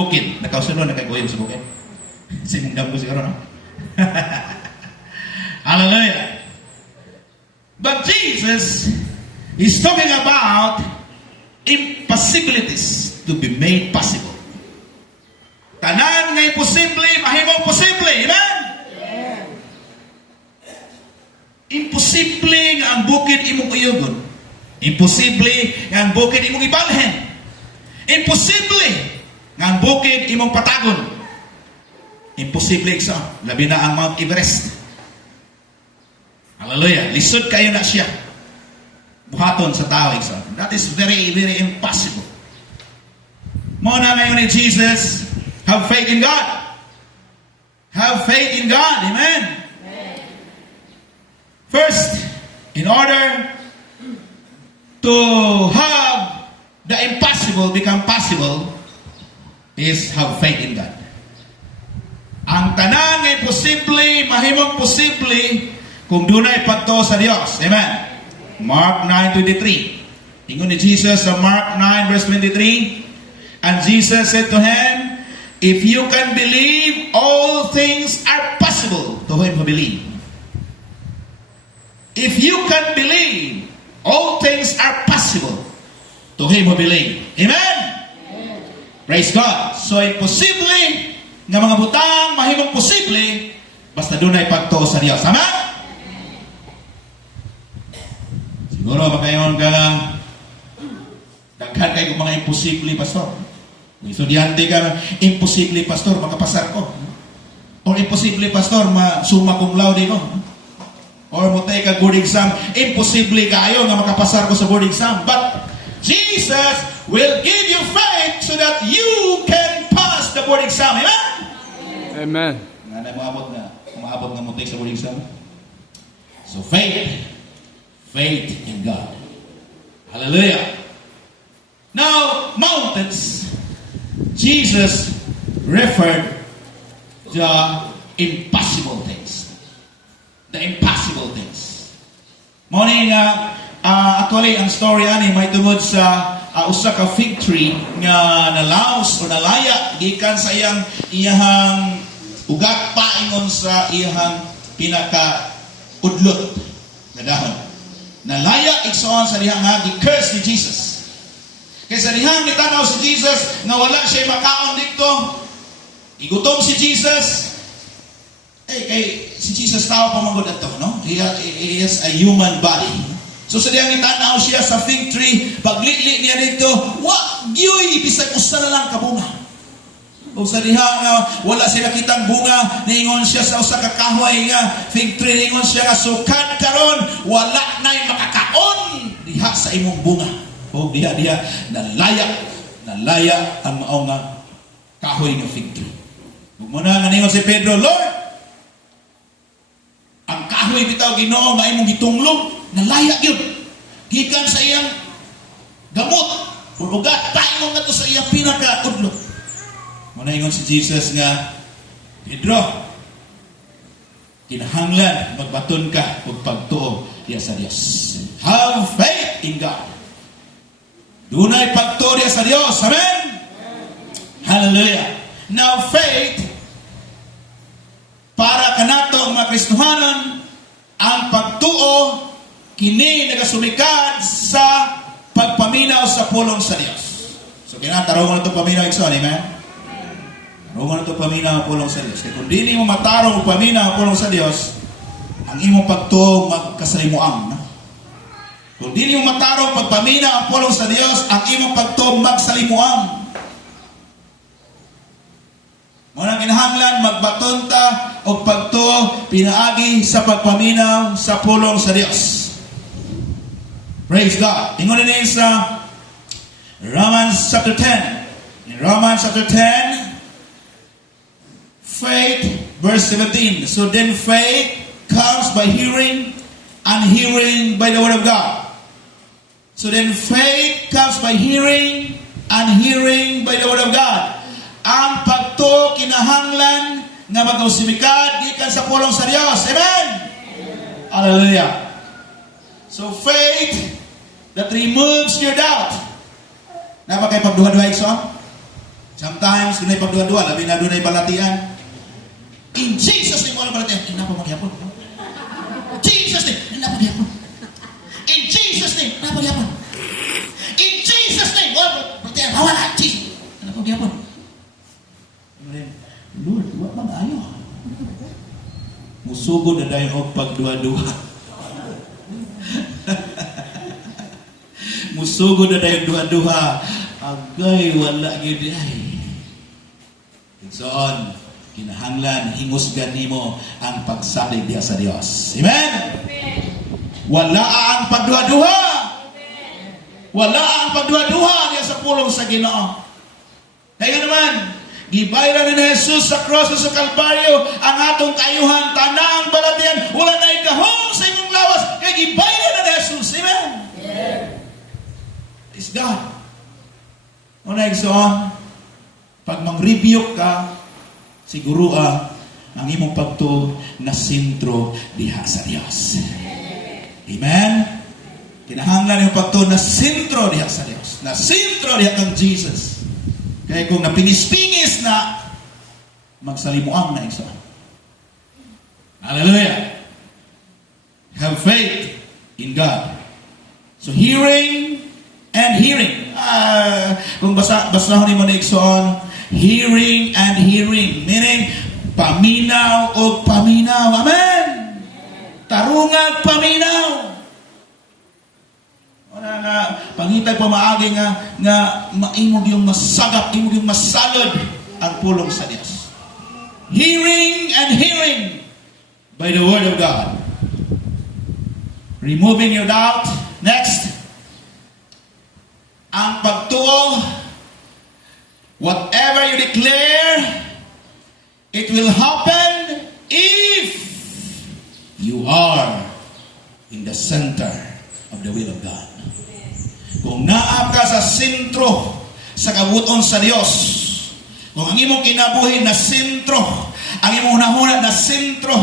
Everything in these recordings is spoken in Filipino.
bukid. Nakausunod, nakaguyog sa bukid. Siningdam ko siguro, no? Hallelujah. But Jesus is talking about impossibilities to be made possible. Tanan nga imposible, mahimong posible. Amen? Imposible nga ang bukid imong uyugon. Imposible nga ang bukid imong ibalhin. Imposible nga ang bukid imong patagon. Imposible isa. Labi na ang Mount Everest. Hallelujah. Lisod kayo na siya. Buhaton sa tao isa. That is very, very impossible. Muna ngayon ni Jesus, have faith in God. Have faith in God. Amen. First, in order to have the impossible become possible, is have faith in God. Ang tanan ay posible, mahimong posible, kung dunay pagto sa Dios. Amen. Mark 9:23. Ingon ni Jesus sa Mark 9 verse 23, and Jesus said to him, if you can believe, all things are possible to him who believe. If you can believe, all things are possible to him who believe. Amen? Praise God. So, imposible nga mga butang, mahimong posible, basta dunay pagtuo sa Dios. Amen? Siguro, makayon ka lang, daghan kayo mga imposible, pastor. Estudyante ka, imposible, pastor, makapasar ko. Or imposible, pastor, summa cum laude ko. Or mo take a board exam, imposible kayo nga makapasar ko sa board exam. But Jesus will give you faith so that you can pass the board exam. Amen? Amen. Nga na maabot nga mo take sa board exam. So faith in God. Hallelujah. Now, mountains, Jesus referred to the impossible things. The impossible things. Morning, actually, ang story ani may tungod sa usa ka fig tree nga nalaos o nalaya gikan sa iyang ugat paingon sa iyang pinaka udlot na dahon. Nalaya igsoon sa dihang gi-curse ni Jesus. Kaya sa dihang gitanaw si Jesus nga wala siya makaon dito, igutom si Jesus. Kay si Jesus tao pa manggod ato, no? He is a human body. So sa diyang itanaw siya sa fig tree, paglitli niya dito, gyoy, bisag usa na lang kabunga. O sa diha nga wala siya nakitang bunga, niingon siya sa usa ka kahoy nga fig tree, niingon siya nga sukad karon, wala na'y makakaon diha sa imong bunga. O diha nalaya ang mao nga kahoy nga fig tree. Ug muna nga niingon si Pedro, Lord, ang kahoy bitaw Ginoo nga imong gitunglong, nalaya gyud gikan sa iyang gamot o ugat, taingon nga to sa iyang pinaka-udlot. Muna ingon si Jesus nga, Pedro, kinahanglan magbaton ka ug pagtuo diya sa Dios. Have faith in God. Dunay pagtuo diya sa Dios. Amen? Hallelujah. Now faith, para kanato mga Kristohanon, ang pagtuo kini nagasumikad sa pagpaminaw sa pulong sa Dios. So kinatarongon ito paminaw ikson, amen? Tarongon ito paminaw ang pulong sa Dios. Kaya kung di mo matarong paminaw ang pulong sa Dios, ang imong pagtuo magkasalimuang. No? Kung di mo matarong pagpaminaw ang pulong sa Dios, ang imong pagtuo magsalimuang. Muna kinahanglan magbaton ta o pagtuo pinaagi sa pagpaminaw sa pulong sa Dios. Praise God. Ingon ni sa Romans chapter 10. In Romans chapter 10, faith, verse 17. So then faith comes by hearing, and hearing by the word of God. So then faith comes by hearing, and hearing by the word of God. Ang pagtuo kinahanglan nga magsimikad gikan sa pulong sa Dios. Amen. Hallelujah. So faith that removes your doubt. Napa kay pagduha-duha ikso? Sometimes, dunay pagduwa-duwa, labi na dunay balatian. In Jesus name, wala balatian. Ina pa magyapon. Jesus name, ina pa magyapon. In Jesus name, ina pa magyapon. In Jesus name, wala balatian. Wala, Jesus. Ina pa magyapon. Lord, wala man ayo. Musugod na dahil og pagduwa-duwa. Musugod na dahil duwa-duwa. Agay, wala yun ay. Igsoon, kinahanglan, hingusgan nimo ang pagsalig diha sa Dios. Amen? Wala ang pagduwa-duwa. Wala ang pagduwa-duwa diha sa pulong sa Ginoo. Kaya naman, gibayran ni Jesus sa cross sa Kalbaryo ang atong kayuhan, tanang balatian, wala na ikahong sa imong lawas, kaya gibayran ni Jesus. Amen? It's God. Una igsoon, pag mang-rebuke ka, siguro ang imong pagtuo na sentro diha sa Dios. Amen? Kinahanglan yung pagtuo na sentro diha sa Dios. Na sentro diha kang Jesus. Kaya kung napingis-pingis na, magsalimuang na igsoon. Hallelujah! Have faith in God. So hearing and hearing. Kung basahon mo na igsoon, hearing and hearing. Meaning, paminaw o paminaw. Amen! Tarungan paminaw. Wala nga, pangitag pamaagi nga maimog yung masagap, imog yung masalod ang pulong sa Diyos. Hearing and hearing by the Word of God. Removing your doubt. Next. Ang pagtuo, whatever you declare, it will happen if you are in the center of the will of God. Kung naap ka sa sentro sa kabuton sa Dios, kung ang imong kinabuhi na sentro, ang imong hunahuna na sentro,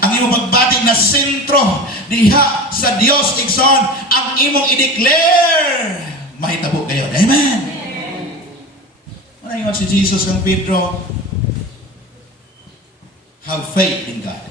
ang imong pagbatig na sentro diha sa Dios, igsoon, ang imong i-declare, mahitabo kayo. Amen. Ano yung si Jesus kang Pedro? Have faith in God.